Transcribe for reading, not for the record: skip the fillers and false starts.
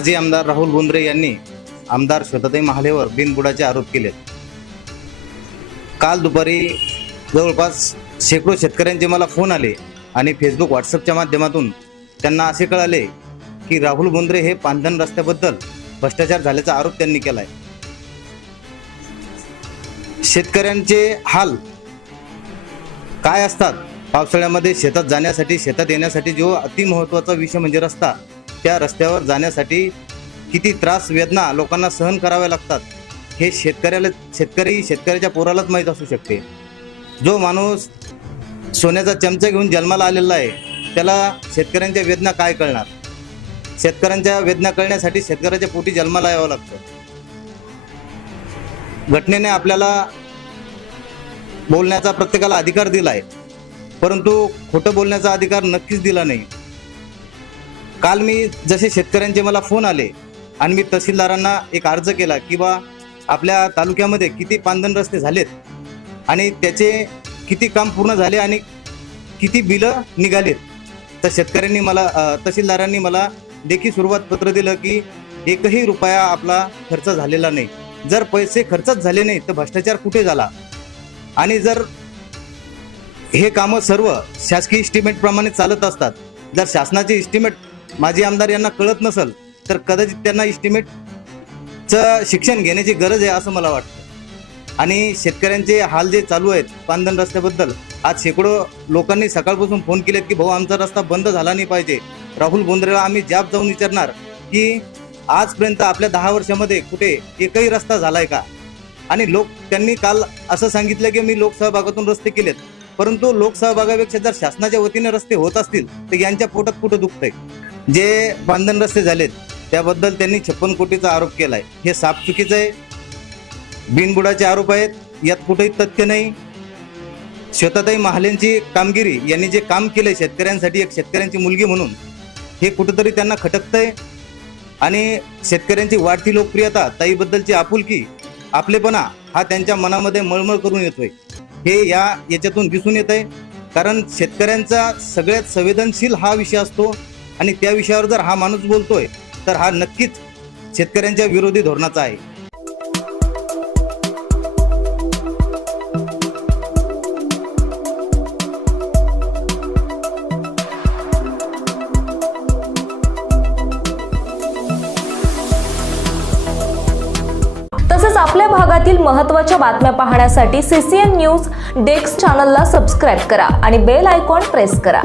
माजी आमदार राहुल बोंद्रे यांनी आमदार श्वेताताई महालेवर बिनबुडाचे आरोप केले। काल दुपारी जवळपास शेकडो शेतकऱ्यांचे मला फोन आले आणि फेसबुक व्हॉट्सअपच्या माध्यमातून त्यांना असे कळाले की राहुल बोंद्रे हे पांधन रस्त्याबद्दल भ्रष्टाचार झाल्याचा आरोप त्यांनी केलाय। शेतकऱ्यांचे हाल काय असतात, पावसाळ्यामध्ये शेतात जाण्यासाठी शेतात येण्यासाठी जो अति महत्त्वाचा विषय म्हणजे रस्ता, त्या रस्त्यावर जाण्यासाठी किती त्रास वेदना लोकांना सहन कराव्या लागतात हे शेतकऱ्याच्या पोरालाच माहीत असू शकते। जो माणूस सोन्याचा चमचा घेऊन जन्माला आलेला आहे त्याला शेतकऱ्यांच्या वेदना काय कळणार। शेतकऱ्यांच्या वेदना कळण्यासाठी शेतकऱ्याच्या पोटी जन्माला यावं लागतं। घटनेने आपल्याला बोलण्याचा प्रत्येकाला अधिकार दिला आहे, परंतु खोटं बोलण्याचा अधिकार नक्कीच दिला नाही। काल मी जसे शेतकऱ्यांचे मला फोन आले आणि मी तहसीलदारांना एक अर्ज केला की बा आपल्या तालुक्यामध्ये किती पांधन रस्ते झालेत आणि त्याचे किती काम पूर्ण झाले आणि किती बिलं निघालेत, तर शेतकऱ्यांनी तहसीलदारांनी मला लेखी स्वरूपात पत्र दिलं की एकही रुपया आपला खर्च झालेला नाही। जर पैसे खर्चच झाले नाही तर भ्रष्टाचार कुठे झाला। आणि जर हे कामं सर्व शासकीय इस्टिमेट प्रमाणे चालत असतात, जर शासनाचे इस्टिमेट माजी आमदार यांना कळत नसेल तर कदाचित त्यांना इस्टिमेटचं शिक्षण घेण्याची गरज आहे असं मला वाटतं। आणि शेतकऱ्यांचे हाल जे चालू आहेत पांधन रस्त्याबद्दल, आज शेकडो लोकांनी सकाळपासून फोन केलेत की भाऊ आमचा रस्ता बंद झाला नाही पाहिजे। राहुल बोंद्रेला आम्ही जाब जाऊन विचारणार की आजपर्यंत आपल्या 10 वर्षामध्ये कुठे एकही रस्ता झालाय का। आणि त्यांनी काल असं सांगितलं की मी लोकसहभागातून रस्ते केलेत, परंतु लोकसहभागापेक्षा जर शासनाच्या वतीने रस्ते होत असतील तर यांच्या पोटात कुठं दुखतंय। जे पांधन रस्ते झालेत त्याबद्दल त्यांनी 56 कोटीचा आरोप केलाय, हे साफ चुकीचं आहे, बिनबुडाचे आरोप आहेत, यात कुठेही तथ्य नाही। श्वेताताई महालेंची कामगिरी, यांनी जे काम केले शेतकऱ्यांसाठी एक शेतकऱ्यांची मुलगी म्हणून, हे कुठंतरी त्यांना खटकतंय। आणि शेतकऱ्यांची वाढती लोकप्रियता, ताईबद्दलची आपुलकी, आपलेपणा हा त्यांच्या मनामध्ये मळमळ करून येतोय, हे याच्यातून दिसून येत आहे। कारण शेतकऱ्यांचा सगळ्यात संवेदनशील हा विषय असतो आणि त्या विषयावर जर हा माणूस बोलतोय तर हा नक्कीच शेतकऱ्यांच्या विरोधी धोरणाचा आहे। तसेच आपल्या भागातील महत्त्वाच्या बातम्या पाहण्यासाठी CCN न्यूज डेस्क चॅनलला सबस्क्राइब करा आणि बेल आयकॉन प्रेस करा।